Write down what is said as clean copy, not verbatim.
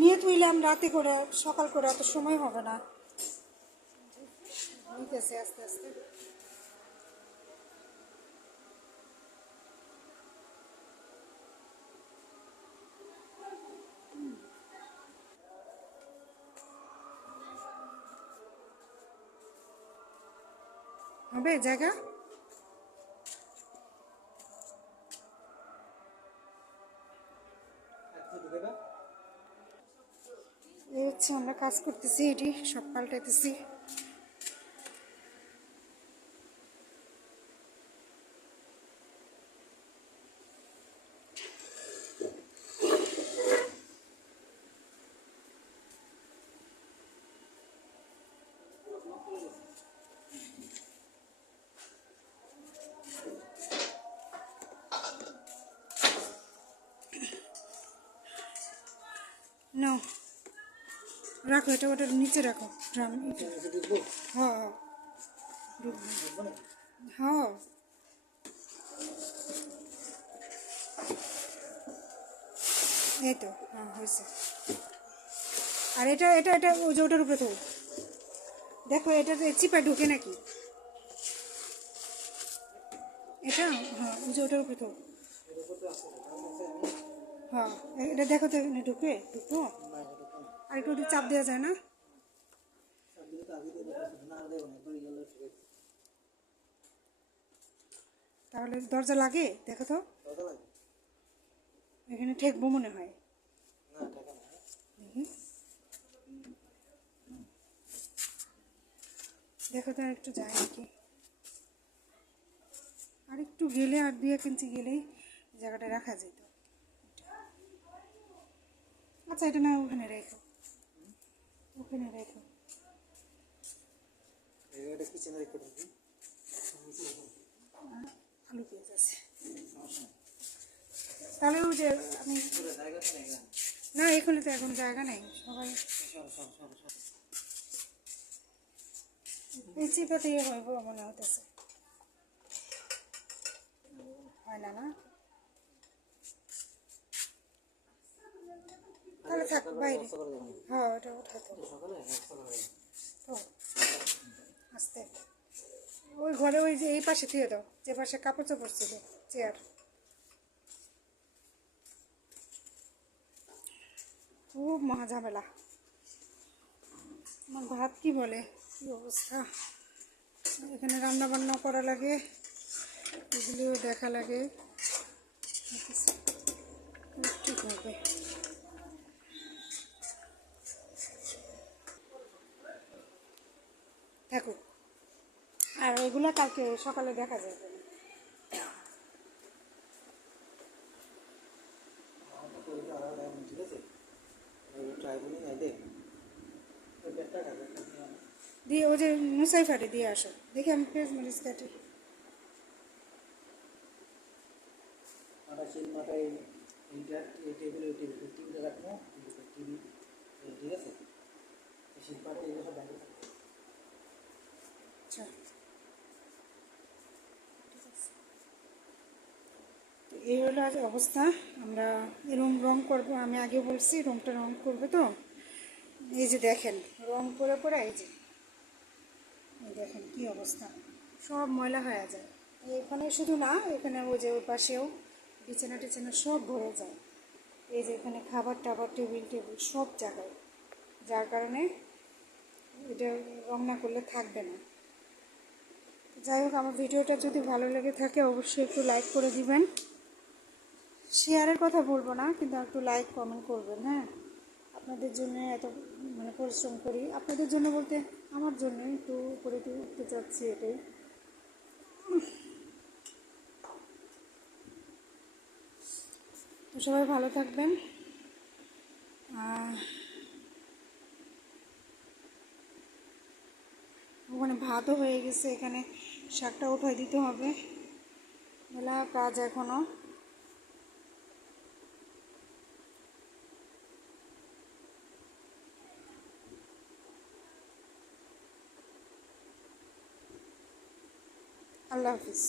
নিয়ে তুইলাম রাতে করে, সকাল করে এত সময় হবে না। নিতেছে আস্তে আস্তে। হবে জায়গা? এই হচ্ছে আমরা কাজ করতেছি, এটি সব পাল্টাইতেছি। না রাখো, এটা ওটার নিচে রাখো, ড্রাম। হ্যাঁ হ্যাঁ, এই তো, হ্যাঁ হয়েছে। আর এটা এটা এটা ওই যে ওটার উপরে তো দেখো, এটা চিপা ঢুকে নাকি এটা? হ্যাঁ ওই যে ওটার উপরে তো, হ্যাঁ এটা দেখো তো, এখানে ঢুকে ঢুকবো। আর একটু চাপ দেওয়া যায় না? তাহলে দরজা লাগে, দেখো তো এখানে ঠেকবো মনে হয়। দেখো তো একটু যায় নাকি। আর একটু গেলে, আর 2-1 ইঞ্চি গেলেই জায়গাটা রাখা যেত। আচ্ছা এটা না ওখানে রেখো, ওখানে রেখো। আলু পেঁয়াজ আছে তাহলে। ওই যে আমি না, এখানে তো এখন জায়গা নেই, সবাই এই চিপাতেই হইব মনে হতেছে। হয় না না, তাহলে থাক বাইরে। হ্যাঁ ওটা উঠাতো তো আস্তে। ওই ঘরে ওই যে এই পাশে থুয়ে দাও, যে পাশে কাপড় চোপড় ছিল, চেয়ার। খুব মহা ঝামেলা। আমার ভাত কি বলে, কি অবস্থা। এখানে রান্না বান্না করা লাগে, এগুলিও দেখা লাগে। ঠিক হবে। থাকুক, আর ওইগুলো কালকে সকালে দেখা যাবে। দিয়ে ওই যে মুসাই ফাটে দিয়ে আসো, দেখি আমি পেঁয়াজ মরিচ কাটি। আচ্ছা এই হলো আজ অবস্থা। আমরা রুম রং করবো, আমি আগে বলছি রুমটা রং করবো তো। এই যে দেখেন রং করে পরে এই যে দেখেন কি অবস্থা, সব ময়লা হয়ে যায়। এখানে শুধু না, এখানে ওই যে ওই পাশেও বিছানা টিছানা সব ভরে যায়। এই যে এখানে খাবার টাবার, টেবিল টেবিল সব জায়গায়, যার কারণে এটা রং না করলে থাকবে না। যাই হোক, আমার ভিডিওটা যদি ভালো লেগে থাকে অবশ্যই একটু লাইক করে দিবেন। শেয়ারের কথা বলবো না, কিন্তু একটু লাইক কমেন্ট করবেন। হ্যাঁ, আপনাদের জন্য এত মানে পরিশ্রম করি, আপনাদের জন্য বলতে আমার জন্য একটু উপরে একটু উঠতে চাচ্ছি, এটাই। তো সবাই ভালো থাকবেন। ওখানে ভাতও হয়ে গেছে, এখানে শাকটা উঠাই দিতে হবে, মেলা কাজ এখনও। আল্লাহ হাফিজ।